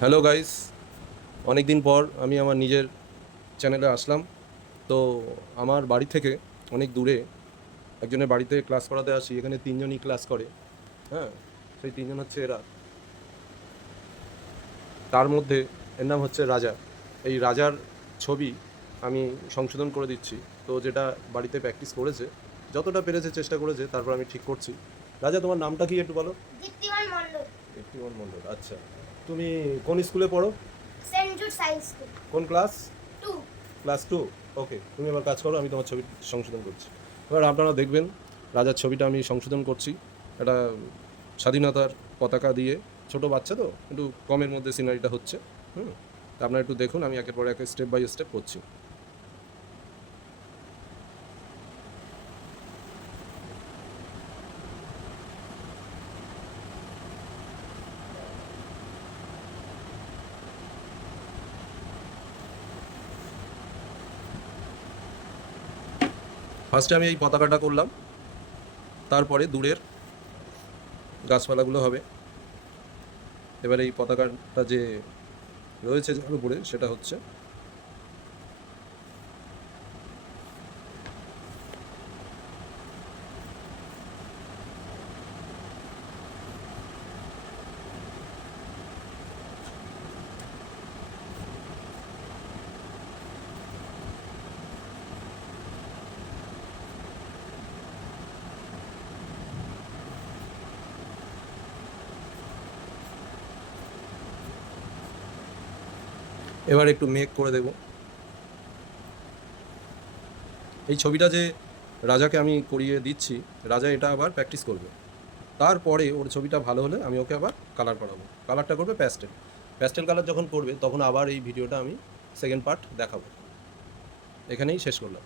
Hello guys, অনেক দিন পর আমি আমার নিজের চ্যানেলে আসলাম। তো আমার বাড়ি থেকে অনেক দূরে একজনের বাড়িতে ক্লাস করাতে আসি। এখানে তিনজনই ক্লাস করে। হ্যাঁ, সেই তিনজন হচ্ছে এরা। তার মধ্যে এর নাম হচ্ছে রাজা। এই রাজার ছবি আমি সংশোধন করে দিচ্ছি। তো যেটা বাড়িতে প্র্যাকটিস করেছে, যতটা পেরেছে চেষ্টা করেছে, তারপর আমি ঠিক করছি। রাজা, তোমার নামটা কি একটু বলো? দীপ্তিমান মণ্ডল। দীপ্তিমান মণ্ডল, আচ্ছা। তুমি কোন স্কুলে পড়ো? সেন্ট জুড সায়েন্স স্কুল কোন ক্লাস? 2। Class two. ওকে, তুমি এবার কাজ করো, আমি তোমার ছবি সংশোধন করছি। এবার আপনারা দেখবেন রাজার ছবিটা আমি সংশোধন করছি। একটা স্বাধীনতার পতাকা দিয়ে, ছোট বাচ্চা তো একটু কমের মধ্যে সিনারিটা হচ্ছে। হুম, তা আপনারা একটু দেখুন, আমি একের পর এক স্টেপ বাই স্টেপ করছি। ফার্স্টে আমি এই পতাকাটা করলাম, তারপরে দূরের গাছপালাগুলো হবে। এবার এই পতাকাটা যে রয়েছে যার উপরে, সেটা হচ্ছে এবার একটু মেক করে দেব। এই ছবিটা যে রাজাকে আমি করিয়ে দিচ্ছি, রাজা এটা আবার প্র্যাকটিস করবে। তারপরে ওর ছবিটা ভালো হলে আমি ওকে আবার কালার করাবো। কালারটা করবে প্যাস্টেল। প্যাস্টেল কালার যখন করবে তখন আবার এই ভিডিওটা আমি সেকেন্ড পার্ট দেখাবো। এখানেই শেষ করলাম।